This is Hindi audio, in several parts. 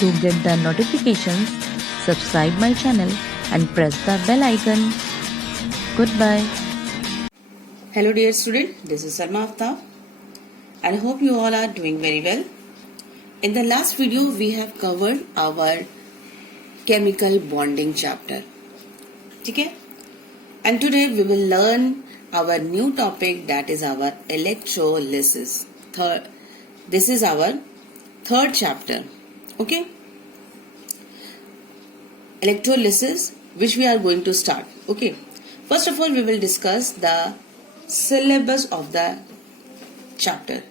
To get the notifications, subscribe my channel and press the bell icon. Goodbye. Hello dear student, this is Sarma Aftab and I hope you all are doing very well. In the last video we have covered our chemical bonding chapter. Okay? And today we will learn our new topic, that is our electrolysis. This is our third chapter. Okay? Electrolysis, which we are going to start. Okay? First of all, we will discuss the syllabus of the chapter.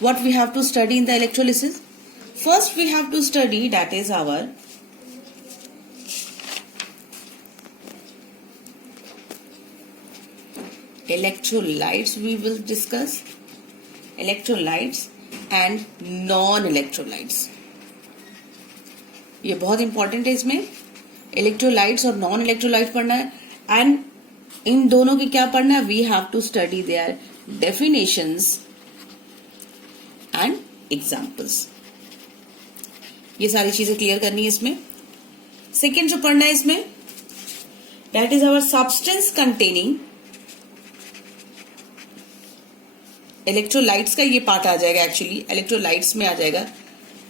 What we have to study in the electrolysis? First we have to study, that is our electrolytes. We will discuss electrolytes and non-electrolytes. ये बहुत इंपॉर्टेंट है, इसमें इलेक्ट्रोलाइट्स और नॉन इलेक्ट्रोलाइट्स पढ़ना है एंड इन दोनों की क्या पढ़ना है? We have to study their definitions and examples. ये सारी चीजें क्लियर करनी है इसमें. सेकेंड जो पढ़ना है इसमें, that is our substance containing. Electrolytes का ये पार्ट आ जाएगा, एक्चुअली इलेक्ट्रोलाइट्स में आ जाएगा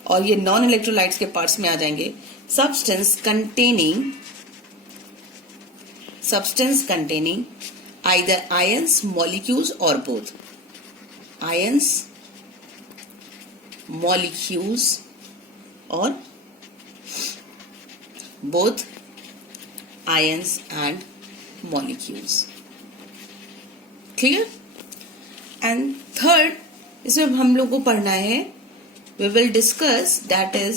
और ये नॉन इलेक्ट्रोलाइट्स के पार्ट्स में आ जाएंगे. Substance containing either ions, molecules और बोथ. आयंस, मॉलिक्यूल्स और both ions and molecules. Clear? And third, इसमें हम लोग को पढ़ना है, we will discuss, that is,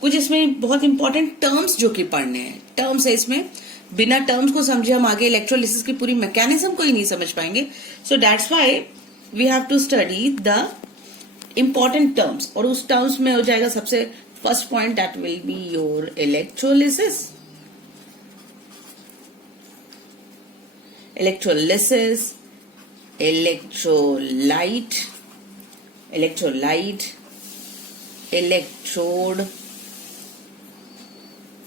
कुछ इसमें बहुत इंपॉर्टेंट टर्म्स जो कि पढ़ने हैं. टर्म्स है इसमें, बिना टर्म्स को समझे हम आगे इलेक्ट्रोलिसिस की पूरी मैकेनिज्म को ही नहीं समझ पाएंगे. So that's why we have to study the important terms. और उस टर्म्स में हो जाएगा सबसे first point, that will be your electrolysis. Electrolysis, electrolyte, electrode.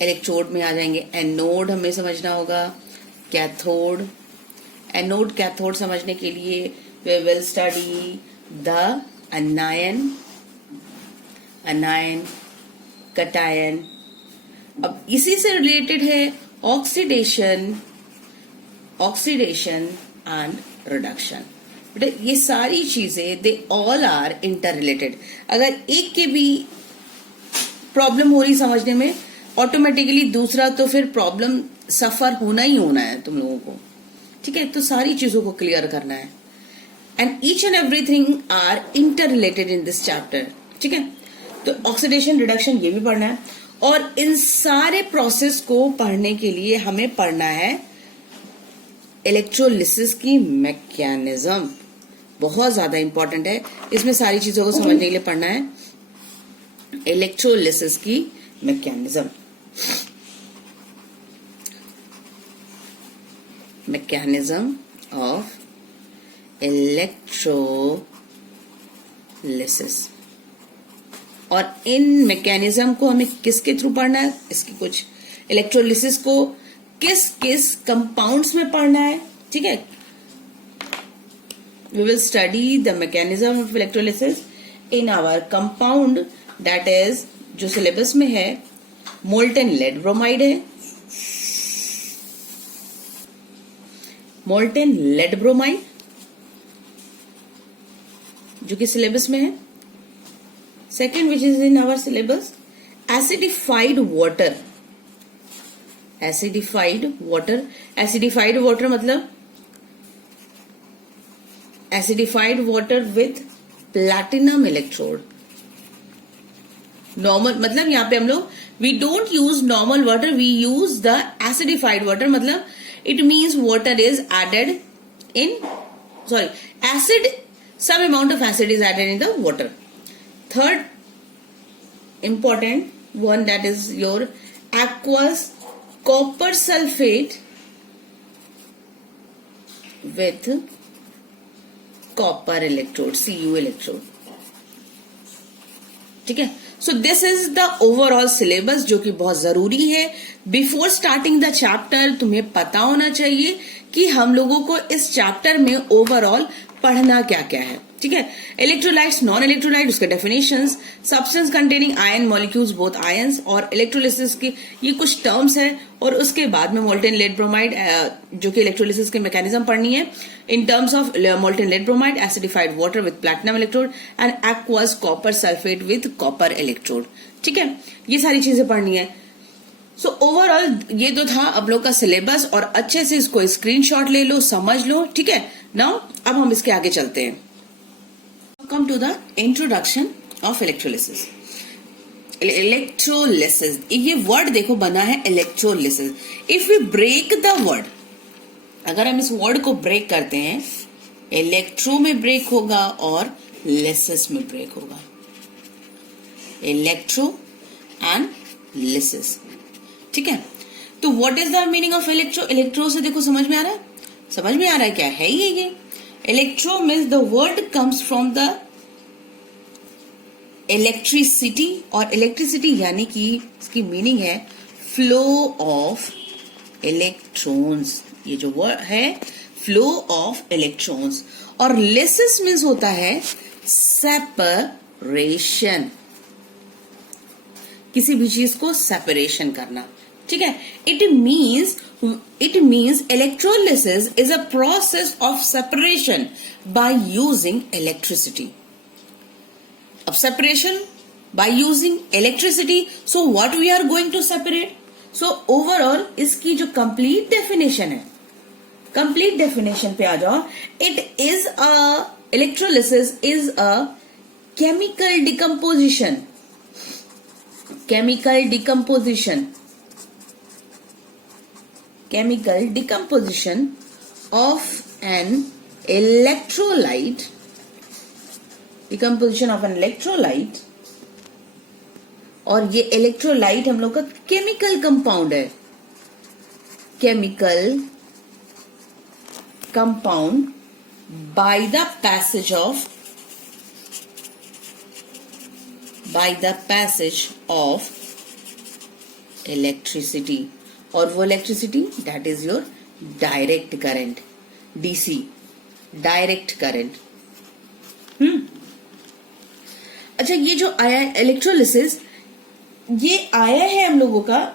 Electrode में आ जाएंगे एनोड, हमें समझना होगा, कैथोड. एनोड कैथोड समझने के लिए we will study the anion, cation. अब इसी से रिलेटेड है ऑक्सीडेशन एंड रिडक्शन. बेटा ये सारी चीजें they all are interrelated. अगर एक के भी प्रॉब्लम हो रही समझने में, ऑटोमेटिकली दूसरा तो फिर प्रॉब्लम सफर होना ही होना है तुम लोगों को. ठीक है, तो सारी चीजों को क्लियर करना है and each and everything are interrelated in this chapter. ठीक है, तो ऑक्सीडेशन, रिडक्शन ये भी पढ़ना है और इन सारे प्रोसेस को पढ़ने के लिए हमें पढ़ना है इलेक्ट्रोलिसिस की मैकेनिज्म. बहुत ज्यादा इंपॉर्टेंट है, इसमें सारी चीजों को समझने के लिए पढ़ना है इलेक्ट्रोलिसिस की मैकेनिज्म. Mechanism of electrolysis. और इन मैकेनिज्म को हमें किसके थ्रू पढ़ना है? इसकी कुछ इलेक्ट्रोलिसिस को किस किस कंपाउंड्स में पढ़ना है. ठीक है, we will study the mechanism of electrolysis in our compound, that is, जो सिलेबस में है, मोल्टेन लेड ब्रोमाइड है. मोल्टेन लेड ब्रोमाइड जो कि सिलेबस में है. Second which is in our syllabus, acidified water. Acidified water मतलब acidified water with platinum electrode. Normal मतलब यहाँ पे हम लोग we don't use normal water, we use the acidified water. मतलब it means water is added in, sorry, acid, some amount of acid is added in the water. Third important one, that is your aqueous copper sulfate with copper electrode, Cu electrode. ठीक है। So this is the overall syllabus जो कि बहुत जरूरी है। बिफोर स्टार्टिंग द चैप्टर तुम्हें पता होना चाहिए कि हम लोगों को इस चैप्टर में ओवरऑल पढ़ना क्या क्या है, ठीक है। इलेक्ट्रोलाइट्स, नॉन इलेक्ट्रोलाइट, उसके definitions, substance containing ion molecules both ions, और इलेक्ट्रोलिसिस के ये कुछ टर्म्स है। और उसके बाद में मोल्टेन लेड ब्रोमाइड जो कि इलेक्ट्रोलिसिस के मैकेनिज्म पढ़नी है। In terms of molten lead bromide, acidified water with platinum electrode and aqueous copper sulphate with copper electrode, ठीक है। ये सारी चीजें पढ़नी है। सो ओवरऑल ये तो था अब लोग का सिलेबस, और अच्छे से इसको स्क्रीनशॉट ले लो, समझ लो, ठीक है। नाउ अब हम इसके आगे चलते हैं। Come to the introduction of electrolysis. Electrolysis, ये वर्ड देखो बना है electrolysis. If we break the word, अगर हम इस वर्ड को ब्रेक करते हैं, इलेक्ट्रो में ब्रेक होगा और लिसिस में ब्रेक होगा। इलेक्ट्रो एंड लिसिस, ठीक है। तो what is the meaning of electro? Electro से देखो समझ में आ रहा है, समझ में आ रहा है क्या है ये electro means the word comes from the electricity, और इलेक्ट्रिसिटी यानी कि इसकी मीनिंग है फ्लो ऑफ इलेक्ट्रॉन्स। ये जो वर्ड है फ्लो ऑफ इलेक्ट्रॉन्स। और लिसिस मीन्स होता है सेपरेशन, किसी भी चीज को सेपरेशन करना, ठीक है। It means electrolysis is a process of separation by using electricity. अब separation by using electricity, so what we are going to separate? So overall इसकी जो कंप्लीट डेफिनेशन है, कंप्लीट डेफिनेशन पे आ जाओ। It is a electrolysis is a chemical decomposition, chemical decomposition of an electrolyte, और ये इलेक्ट्रोलाइट हम लोग का केमिकल कंपाउंड है, chemical compound by the passage of electricity, और वो electricity that is your direct current, DC, direct current. अच्छा, ये जो आया इलेक्ट्रोलिसिस, ये आया है हम लोगों का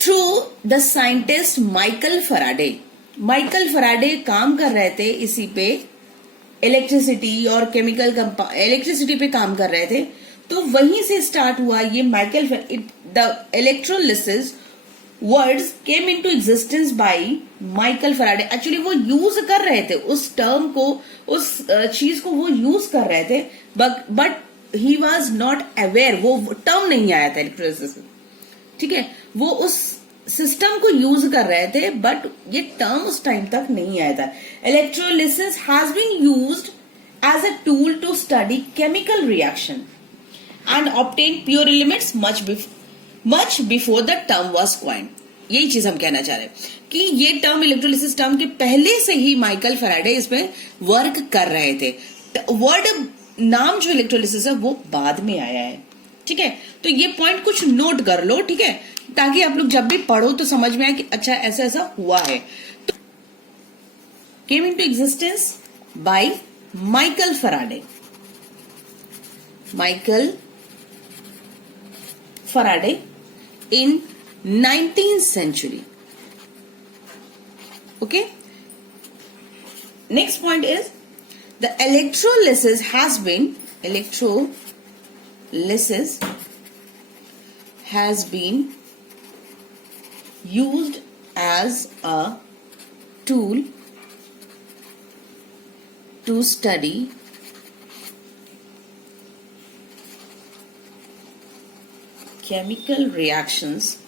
through the scientist Michael Faraday. Michael Faraday काम कर रहे थे इसी पे, इलेक्ट्रिसिटी और केमिकल इलेक्ट्रिसिटी पे काम कर रहे थे, तो वहीं से स्टार्ट हुआ ये Michael. The electrolysis words came into existence by Michael Faraday. Actually वो यूज कर रहे थे उस टर्म को, उस चीज को वो यूज कर रहे थे, but he was not aware, वो टर्म नहीं आया था इलेक्ट्रोलिसिस, ठीक है। वो उस सिस्टम को यूज कर रहे थे, बट ये टर्म उस टाइम तक नहीं आया था। Electrolysis has been used as a tool to study chemical reaction and obtain pure elements much before the term was coined. यही चीज हम कहना चाह रहे हैं कि ये टर्म, इलेक्ट्रोलिसिस टर्म के पहले से ही माइकल फैराडे इस पे वर्क कर रहे थे। वर्ड नाम जो इलेक्ट्रोलिसिस है वो बाद में आया है, ठीक है। तो ये पॉइंट कुछ नोट कर लो, ठीक है, ताकि आप लोग जब भी पढ़ो तो समझ में आए कि अच्छा ऐसा ऐसा हुआ है। तो came into existence by Michael Faraday. Michael Faraday in 19th century. Okay, next point is the electrolysis has been used as a tool to study chemical reactions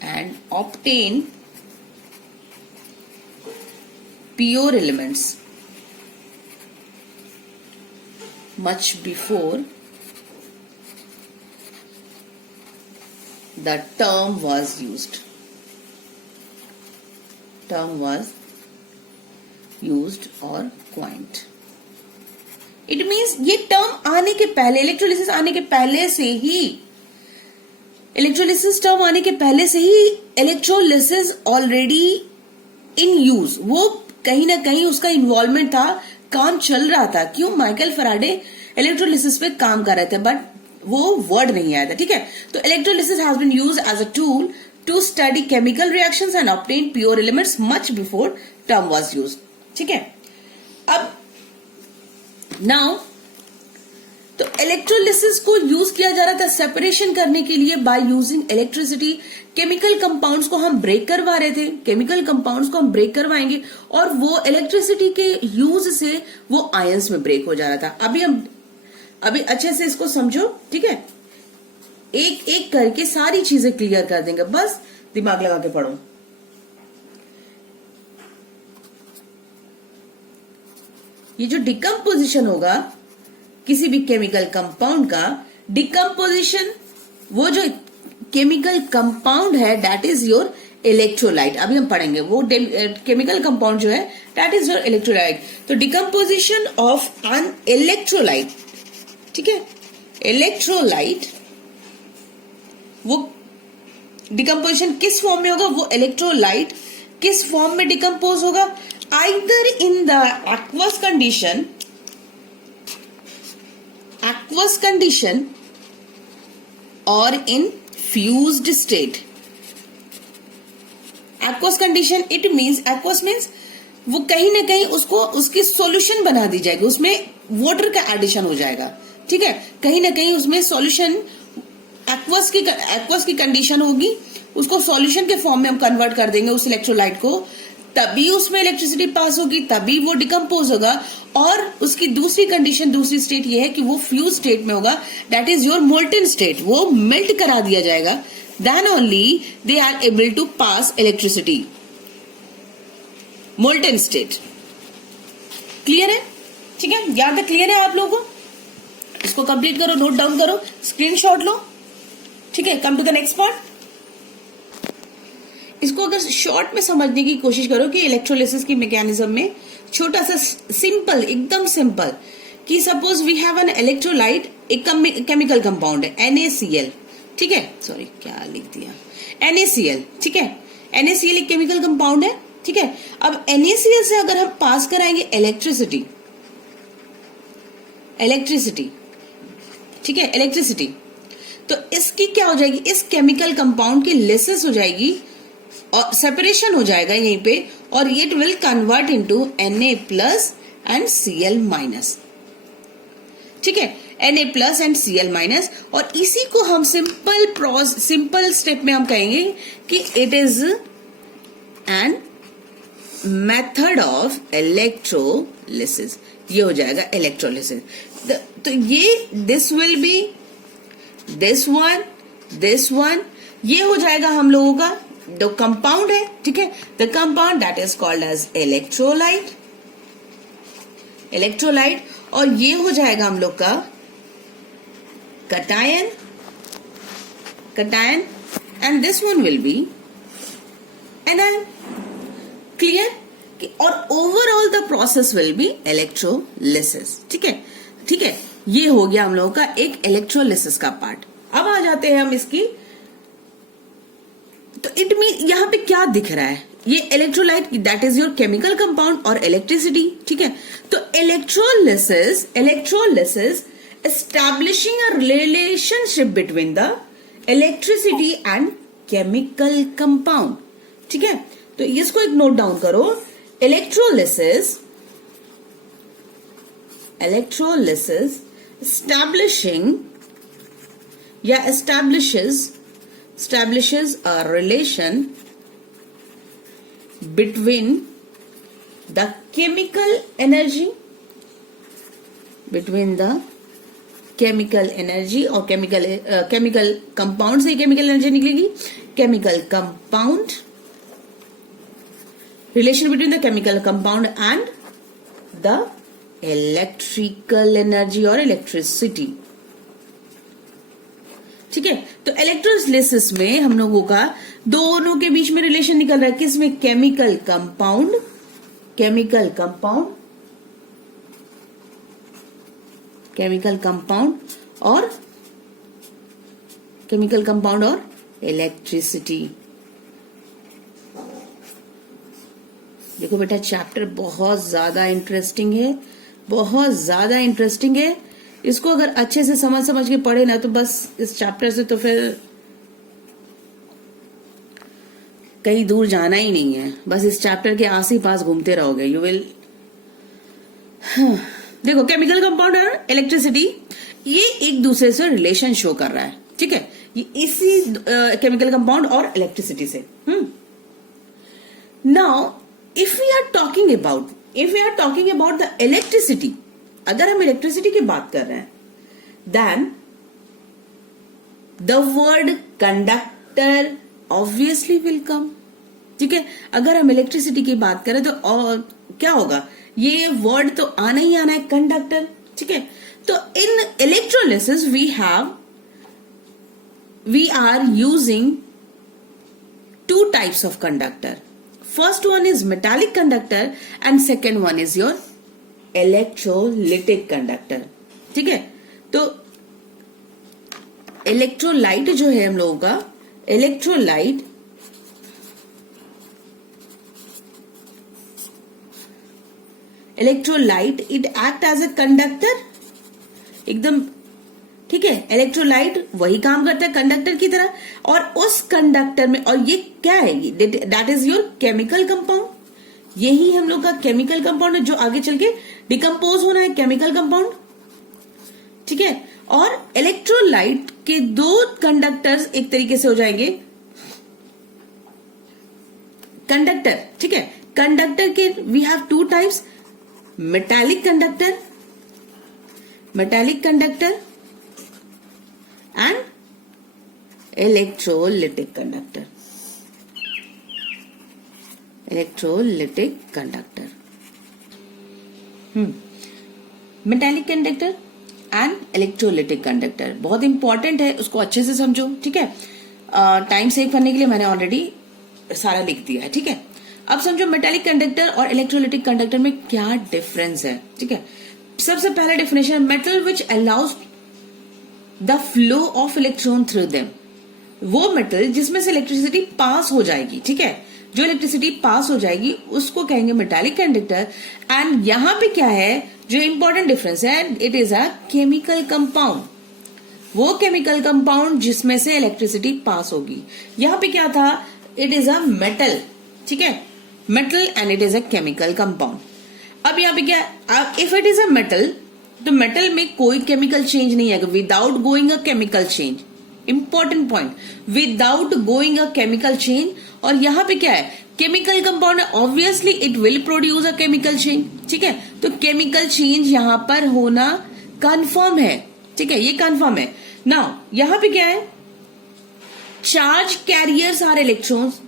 and obtain pure elements much before the term was used or coined. It means ये टर्म आने के पहले, इलेक्ट्रोलिसिस आने के पहले से ही, इलेक्ट्रोलिसिस टर्म आने के पहले से ही इलेक्ट्रोलिसिस ऑलरेडी इन यूज, वो कहीं ना कहीं उसका इन्वॉल्वमेंट था, काम चल रहा था। क्यों? माइकल फैराडे इलेक्ट्रोलिसिस पे काम कर रहे थे, बट वो वर्ड नहीं आया था। ठीक है, तो electrolysis has been used as a tool to study chemical reactions and obtain pure elements much before term was used. ठीक है, अब नाउ तो इलेक्ट्रोलिसिस को यूज किया जा रहा था सेपरेशन करने के लिए bye using electricity. Chemical compounds को हम ब्रेक करवा रहे थे, केमिकल कंपाउंड्स को हम ब्रेक करवाएंगे और वो इलेक्ट्रिसिटी के यूज से वो आयंस में ब्रेक हो जा रहा था। अभी अच्छे से इसको समझो। ठीक है, एक एक करके सारी चीजें क्लियर कर देंगे, बस दिमाग लगा के पढ़ो। ये जो डिकम्पोजिशन होगा किसी भी केमिकल कंपाउंड का, डिकम्पोजिशन, वो जो केमिकल कंपाउंड है दैट इज योर इलेक्ट्रोलाइट। अभी हम पढ़ेंगे वो केमिकल कंपाउंड जो है दैट इज योर इलेक्ट्रोलाइट। तो डिकम्पोजिशन ऑफ एन इलेक्ट्रोलाइट, ठीक है, इलेक्ट्रोलाइट, वो डिकम्पोजिशन किस फॉर्म में होगा? वो इलेक्ट्रोलाइट किस फॉर्म में डिकम्पोज होगा? Either in the aqueous condition or in fused state. Aqueous condition, it means, aqueous means वो कहीं ना कहीं उसको उसकी सॉल्यूशन बना दी जाएगी, उसमें वाटर का एडिशन हो जाएगा। ठीक है, कहीं ना कहीं उसमें सॉल्यूशन, एक्वस की कंडीशन होगी, उसको सॉल्यूशन के फॉर्म में हम कन्वर्ट कर देंगे उस इलेक्ट्रोलाइट को, तभी उसमें इलेक्ट्रिसिटी पास होगी, तभी वो डिकम्पोज होगा। और उसकी दूसरी कंडीशन, दूसरी स्टेट ये है कि वो फ्यूज स्टेट में होगा, that is your molten state, वो मेल्ट करा दिया जाएगा, then only they are able to pass electricity. Molten state clear है? ठीक है, याद है? क्लियर है आप लोगों को? इसको कंप्लीट करो, नोट डाउन करो, स्क्रीनशॉट लो। ठीक है, come to the next part. इसको अगर शॉर्ट में समझने की कोशिश करो कि इलेक्ट्रोलिसिस की मैकेनिज्म में छोटा सा सिंपल, एकदम सिंपल, कि suppose we have an electrolyte, एक केमिकल कंपाउंड है NaCl। ठीक है, सॉरी क्या लिख दिया, NaCl। ठीक है, NaCl एक केमिकल कंपाउंड है। ठीक है, अब NaCl से अगर हम पास कराएंगे इलेक्ट्रिसिटी, ठीक है, इलेक्ट्रिसिटी, तो इसकी क्या हो जाएगी? इस केमिकल कंपाउंड की लिसिस हो जाएगी और सेपरेशन हो जाएगा यहीं पे, और it will convert into Na plus and Cl minus. ठीक है, Na plus and Cl minus, और इसी को हम सिंपल स्टेप में हम कहेंगे कि it is an method of electrolysis. ये हो जाएगा इलेक्ट्रोलिसिस। तो ये this will be this one, ये हो जाएगा हम लोगों का जो कंपाउंड है। ठीक है, the compound that is called as electrolyte, और ये हो जाएगा हम लोग का cation, and this one will be anion. Clear? और overall the process will be electrolysis. ठीक है, ये हो गया हम लोगों का एक इलेक्ट्रोलिसिस का पार्ट। अब आ जाते हैं हम इसकी, तो इट मीन यहाँ पे क्या दिख रहा है? ये electrolyte that is your chemical compound और इलेक्ट्रिसिटी। ठीक है, तो electrolysis establishing a relationship between the electricity and chemical compound. ठीक है, तो इसको एक नोट डाउन करो। Electrolysis establishes a relation between the chemical energy और chemical compound से chemical energy निकलेगी, chemical compound, relation between the chemical compound and the electrical energy और electricity। ठीक है, तो इलेक्ट्रोलिसिस में हम लोगों का दोनों के बीच में रिलेशन निकल रहा है, किसमें? केमिकल कंपाउंड केमिकल कंपाउंड और इलेक्ट्रिसिटी। देखो बेटा चैप्टर बहुत ज्यादा इंटरेस्टिंग है, बहुत ज्यादा इंटरेस्टिंग है। इसको अगर अच्छे से समझ के पढ़े ना तो बस इस चैप्टर से तो फिर कहीं दूर जाना ही नहीं है, बस इस चैप्टर के आस ही पास घूमते रहोगे। यू विल देखो केमिकल कंपाउंड और इलेक्ट्रिसिटी ये एक दूसरे से रिलेशन शो कर रहा है, ठीक है, ये इसी केमिकल कंपाउंड और इलेक्ट्रिसिटी से। Now if we are talking about the electricity, अगर हम इलेक्ट्रिसिटी की बात कर रहे हैं then the word conductor obviously will come, ठीक है। अगर हम इलेक्ट्रिसिटी की बात करें तो क्या होगा, ये वर्ड तो आना ही आना है, कंडक्टर, ठीक है। तो इन electrolysis we are using two types of conductor. First one is metallic conductor and second one is your electrolytic conductor, ठीक है। तो इलेक्ट्रोलाइट जो है हम लोगों का, electrolyte it act as a conductor, एकदम ठीक है। इलेक्ट्रोलाइट वही काम करता है कंडक्टर की तरह, और उस कंडक्टर में, और ये क्या है, that is your chemical compound. यही हम लोग का केमिकल कंपाउंड है जो आगे चल के डिकम्पोज होना है, केमिकल कंपाउंड, ठीक है। और इलेक्ट्रोलाइट के दो कंडक्टर्स एक तरीके से हो जाएंगे कंडक्टर, ठीक है। कंडक्टर के we have two types, metallic conductor and electrolytic conductor. Metallic conductor and electrolytic conductor बहुत इंपॉर्टेंट है, उसको अच्छे से समझो, ठीक है। टाइम सेव करने के लिए मैंने ऑलरेडी सारा लिख दिया है, ठीक है। अब समझो मेटालिक कंडक्टर और इलेक्ट्रोलिटिक कंडक्टर में क्या डिफरेंस है, ठीक है। सबसे पहला definition, metal which allows the flow of electron through them, वो मेटल जिसमें से इलेक्ट्रिसिटी पास हो जाएगी, ठीक है, जो इलेक्ट्रिसिटी पास हो जाएगी उसको कहेंगे मेटालिक कंडक्टर। एंड यहां पे क्या है जो इंपॉर्टेंट डिफरेंस है, it is a chemical compound, वो केमिकल कंपाउंड जिसमें से इलेक्ट्रिसिटी पास होगी। यहां पे क्या था, इट इज अ मेटल, ठीक है, metal and it is a chemical compound. अब यहां पे क्या, if it is a metal तो मेटल में कोई केमिकल चेंज नहीं आएगा, without going a chemical change, important point, without going a chemical change. और यहां पे क्या है, chemical compound, obviously it will produce a chemical change, ठीक है। तो केमिकल चेंज यहां पर होना कंफर्म है, ठीक है, ये कंफर्म है। नाउ यहां पे क्या है, चार्ज कैरियर्स आर इलेक्ट्रॉन्स,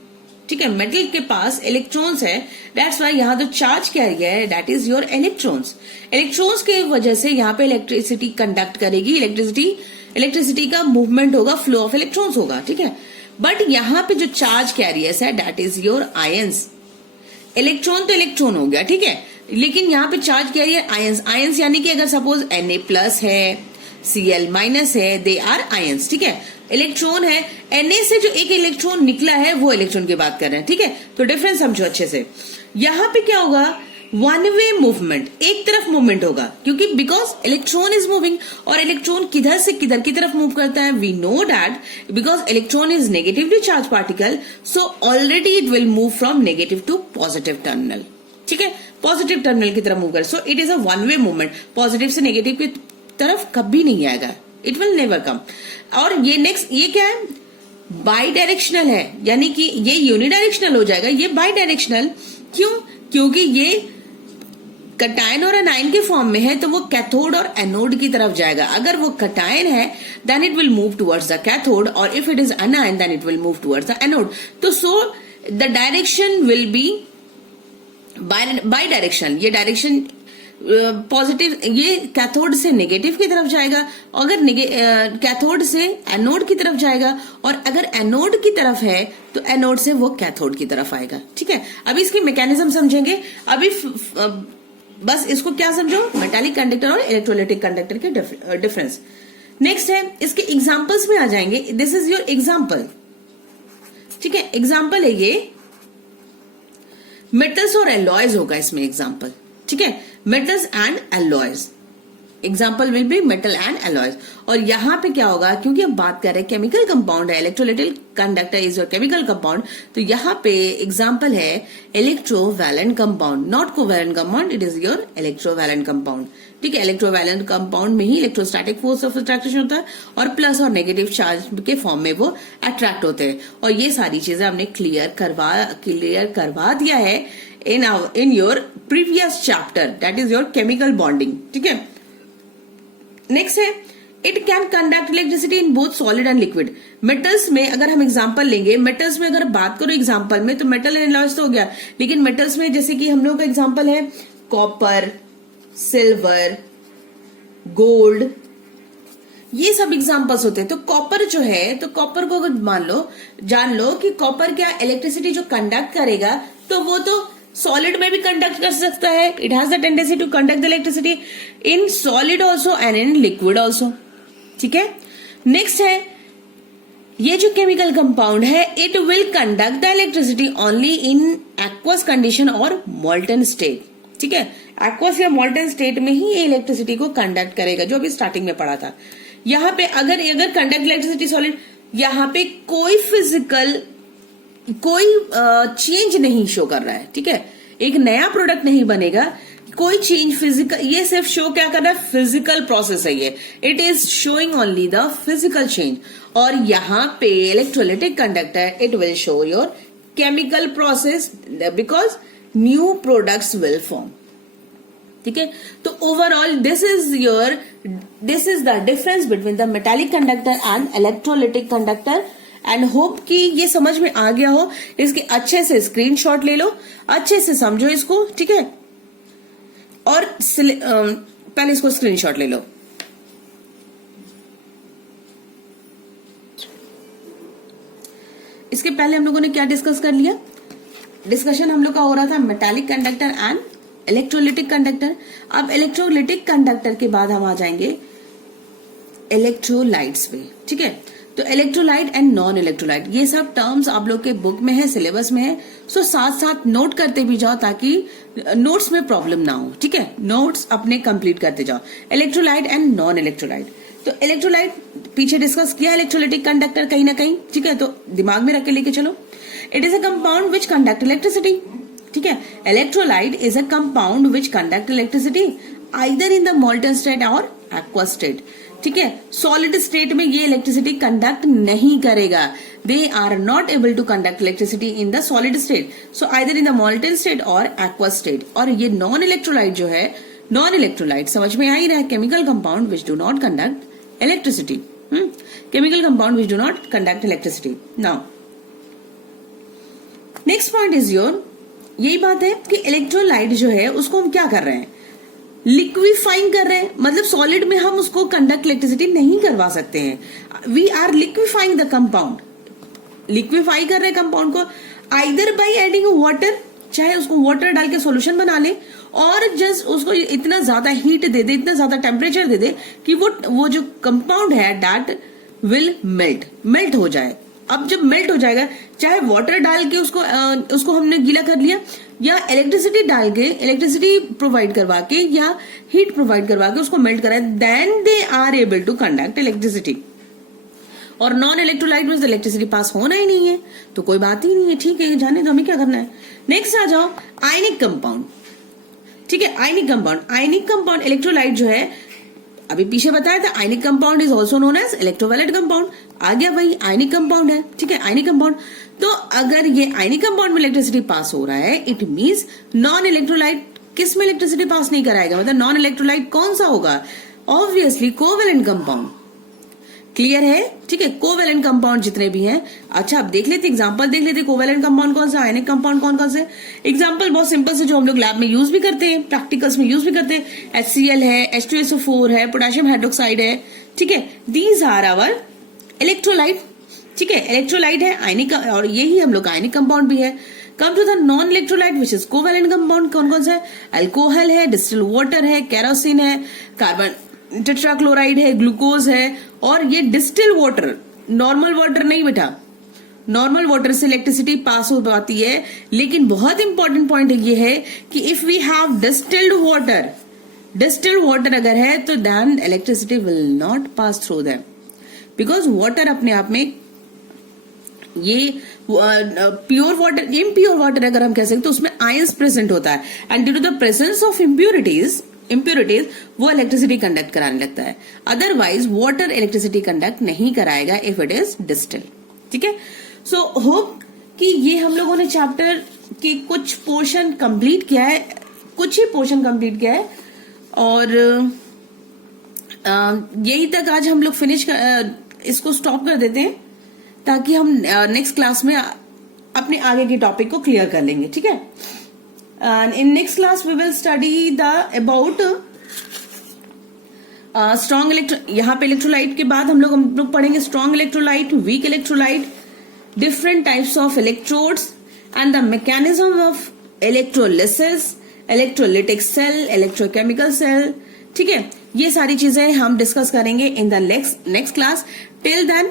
ठीक है, मेटल के पास इलेक्ट्रॉन्स है, दैट्स वाई यहां जो चार्ज कैरियर है that is your electrons. Electrons के वजह से यहां पे इलेक्ट्रिसिटी कंडक्ट करेगी, इलेक्ट्रिसिटी का मूवमेंट होगा, फ्लो ऑफ इलेक्ट्रॉन्स होगा, ठीक है। बट यहां पे जो चार्ज कैरियर्स है that is your ions. Electron तो इलेक्ट्रॉन हो गया, ठीक है, लेकिन यहां पे चार्ज कैरियर आयंस यानी कि अगर सपोज Na+ है, Cl- है, दे आर आयंस, ठीक है। इलेक्ट्रॉन है, Na से जो एक इलेक्ट्रॉन निकला है वो इलेक्ट्रॉन की बात कर रहे हैं, ठीक है। तो डिफरेंस समझो अच्छे से। यहां पे क्या होगा, वन वे मूवमेंट, एक तरफ मूवमेंट होगा, क्योंकि बिकॉज इलेक्ट्रॉन इज मूविंग, और इलेक्ट्रॉन किधर से किधर की तरफ मूव करता है, we know that because electron is negatively charge particle, so already it will move from negative to positive terminal, ठीक है, पॉजिटिव टर्मिनल की तरफ मूव करे। So it is a one way movement, positive से नेगेटिव की तरफ कभी नहीं आएगा, इट विल नेवर कम। और ये नेक्स्ट, ये क्या है, बाई डायरेक्शनल है, यानी कि ये यूनिडायरेक्शनल हो जाएगा, ये बाई डायरेक्शनल। क्यों, क्योंकि ये कटायन और अनायन के फॉर्म में है तो वो कैथोड और एनोड की तरफ जाएगा। अगर वो कटायन है then it will move towards the cathode, और if it is anion then it will move towards the anode. तो so the direction will be bi direction, ये डायरेक्शन पॉजिटिव, ये कैथोड से नेगेटिव की तरफ जाएगा, अगर कैथोड से एनोड की तरफ जाएगा, और अगर एनोड की तरफ है तो एनोड से वो कैथोड की तरफ आएगा, ठीक है। अभी इसकी मैकेनिज्म समझेंगे। अभी बस इसको क्या समझो, मेटालिक कंडक्टर और इलेक्ट्रोलाइटिक कंडक्टर के डिफरेंस। नेक्स्ट है, इसके एग्जांपल्स में आ जाएंगे। दिस इज योर एग्जांपल, ठीक है, एग्जांपल है ये मेटल्स और एलॉयज होगा इसमें एग्जांपल, ठीक है, metals and alloys, example will be metal and alloys. और यहां पे क्या होगा, क्योंकि हम बात कर रहे हैं केमिकल कंपाउंड है, electrolytic conductor is your chemical compound, तो यहां पे एग्जाम्पल है electrovalent compound, not covalent compound, it is your electrovalent compound, ठीक है। इलेक्ट्रोवैलेंट कंपाउंड में ही इलेक्ट्रोस्टैटिक फोर्स ऑफ अट्रैक्शन होता है और प्लस और नेगेटिव चार्ज के फॉर्म में वो अट्रैक्ट होते हैं। और ये सारी चीजें हमने क्लियर करवा दिया है in your previous chapter, that is your chemical bonding, ठीक है। नेक्स्ट है, it can conduct electricity in both solid and liquid. Metals में अगर हम एग्जांपल लेंगे, मेटल्स में अगर बात करो एग्जांपल में, तो मेटल एंड एलॉयज तो हो गया, लेकिन मेटल्स में जैसे कि हम लोग का एग्जांपल है कॉपर, सिल्वर, गोल्ड, ये सब एग्जांपल्स होते हैं। तो कॉपर जो है, तो कॉपर को अगर जान लो कि कॉपर क्या इलेक्ट्रिसिटी जो कंडक्ट करेगा, तो वो तो सॉलिड में भी कंडक्ट कर सकता है, it has the tendency to conduct the electricity in solid also and in liquid also, ठीक है। नेक्स्ट है, ये जो केमिकल कंपाउंड है, it will conduct the electricity only in aqueous condition और मोल्टन स्टेट, ठीक है। एक्वस या मोल्टन स्टेट में ही ये इलेक्ट्रिसिटी को कंडक्ट करेगा, जो अभी स्टार्टिंग में पढ़ा था। यहां पे अगर कंडक्ट इलेक्ट्रिसिटी सॉलिड, यहां पे कोई फिजिकल चेंज नहीं शो कर रहा है, ठीक है, एक नया प्रोडक्ट नहीं बनेगा, कोई चेंज फिजिकल, ये सिर्फ शो क्या कर रहा है, फिजिकल प्रोसेस है ये, it is showing only the physical change. और यहां पे electrolytic conductor, it will show your chemical process because new products will form, ठीक है। तो overall this is the difference between the metallic conductor and electrolytic conductor, and hope कि ये समझ में आ गया हो। इसके अच्छे से स्क्रीनशॉट ले लो, अच्छे से समझो इसको, ठीक है, और पहले इसको स्क्रीनशॉट ले लो। इसके पहले हम लोगों ने क्या डिस्कस कर लिया, डिस्कशन हम लोग का हो रहा था metallic conductor and electrolytic conductor. अब इलेक्ट्रोलाइटिक कंडक्टर के बाद हम आ जाएंगे इलेक्ट्रोलाइट्स पे, ठीक है। तो इलेक्ट्रोलाइट एंड नॉन इलेक्ट्रोलाइट, ये सब टर्म्स आप लोग के बुक में है, सिलेबस में है, सो साथ साथ नोट करते भी जाओ ताकि नोट्स में प्रॉब्लम ना हो, ठीक है, नोट्स अपने कंप्लीट करते जाओ। इलेक्ट्रोलाइट एंड नॉन इलेक्ट्रोलाइट, तो इलेक्ट्रोलाइट पीछे डिस्कस किया, इलेक्ट्रोलाइटिक कंडक्टर कहीं ना कहीं, ठीक है, तो दिमाग में रख के लेके चलो। It is a compound which conduct electricity, ठीक है, electrolyte is a compound which conduct electricity either in the molten state और एक्वस स्टेट, ठीक है। सॉलिड स्टेट में ये इलेक्ट्रिसिटी कंडक्ट नहीं करेगा, they are not able to conduct electricity in the solid state, so either in the molten state और एक्वस स्टेट। और ये नॉन इलेक्ट्रोलाइट जो है, नॉन इलेक्ट्रोलाइट समझ में आ ही रहा है, chemical compound which do not conduct electricity, chemical compound which do not conduct electricity. Now next point is your, यही बात है कि इलेक्ट्रोलाइट जो है उसको हम क्या कर रहे हैं, लिक्विफाइंग कर रहे हैं, मतलब सॉलिड में हम उसको कंडक्ट इलेक्ट्रिसिटी नहीं करवा सकते हैं, we are liquefying the compound, liquefy कर रहे हैं कंपाउंड को आइदर बाय एडिंग वाटर, चाहे उसको वाटर डाल के सॉल्यूशन बना ले, और जस्ट उसको इतना ज्यादा हीट दे दे, इतना ज्यादा टेम्परेचर दे दे कि वो जो कंपाउंड है दैट विल मेल्ट हो जाए। अब जब मेल्ट हो जाएगा, चाहे वाटर डाल के उसको हमने गीला कर लिया, या इलेक्ट्रिसिटी डाल के, इलेक्ट्रिसिटी प्रोवाइड करवा के या हीट प्रोवाइड करवा के उसको मेल्ट कराए, then they are able to conduct electricity. और नॉन इलेक्ट्रोलाइट में इलेक्ट्रिसिटी पास होना ही नहीं है, तो कोई बात ही नहीं है, ठीक है, जाने तो हमें क्या करना है। नेक्स्ट आ जाओ आयनिक कंपाउंड, ठीक है, आयनिक कंपाउंड इलेक्ट्रोलाइट जो है, अभी पीछे बताया था, ionic compound is also known as electrovalent compound, आ गया वही आयनिक कंपाउंड है, ठीक है, आयनिक कंपाउंड। तो अगर ये आयनिक कंपाउंड में इलेक्ट्रिसिटी पास हो रहा है, इट मींस नॉन इलेक्ट्रोलाइट किस में इलेक्ट्रिसिटी पास नहीं कराएगा, मतलब नॉन इलेक्ट्रोलाइट कौन सा होगा, ऑब्वियसली कोवेलेंट कंपाउंड, क्लियर है, ठीक है, कोवेलेंट कंपाउंड जितने भी हैं। अच्छा, अब देख लेते एग्जांपल, देख लेते कोवेलेंट कंपाउंड कौन सा, आयनिक कंपाउंड कौन कौन से। एग्जांपल बहुत सिंपल से जो हम लोग लैब में यूज भी करते हैं, प्रैक्टिकल्स में यूज भी करते हैं, HCl है, H2SO4 है, पोटेशियम हाइड्रोक्साइड है, ठीक है, दीज आर आवर इलेक्ट्रोलाइट, ठीक है, इलेक्ट्रोलाइट है आयनिक, और यही हम लोग का आयनिक कंपाउंड भी है। Come to the non electrolyte which is covalent compound, कौन कौन सा है? अल्कोहल है, डिस्टिल वाटर है, केरोसिन है, कार्बन टेट्राक्लोराइड है, ग्लूकोज है, और ये डिस्टिल वाटर, नॉर्मल वाटर नहीं बेटा, नॉर्मल वाटर से इलेक्ट्रिसिटी पास हो पाती है, लेकिन बहुत इंपॉर्टेंट पॉइंट ये है कि if we have distilled water अगर है तो then electricity will not pass through them, because water अपने आप में ये प्योर वाटर, इम्प्योर वाटर अगर हम कह सकते तो उसमें आयंस प्रेजेंट होता है, and due to the presence of impurities वो इलेक्ट्रिसिटी कंडक्ट कराने लगता है। अदरवाइज वाटर इलेक्ट्रिसिटी कंडक्ट नहीं कराएगा इफ इट इज डिस्टिल। ठीक है, सो होप कि ये हम लोगों ने चैप्टर के कुछ पोर्शन कंप्लीट किया है, कुछ ही पोर्शन कंप्लीट किया है, और यही तक आज हम लोग इसको स्टॉप कर देते हैं, ताकि हम नेक्स्ट क्लास में अपने आगे के टॉपिक को क्लियर कर लेंगे। ठीक है, and in next class we will study the about strong यहाँ पे इलेक्ट्रोलाइट के बाद हम लोग पढ़ेंगे strong electrolyte, weak electrolyte, different types of electrodes and the mechanism of electrolysis, electrolytic cell, electrochemical cell. ठीक है, ये सारी चीजें हम डिस्कस करेंगे in the next class. Till then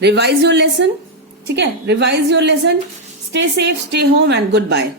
revise your lesson. ठीक है, revise your lesson, stay safe, stay home, and good bye.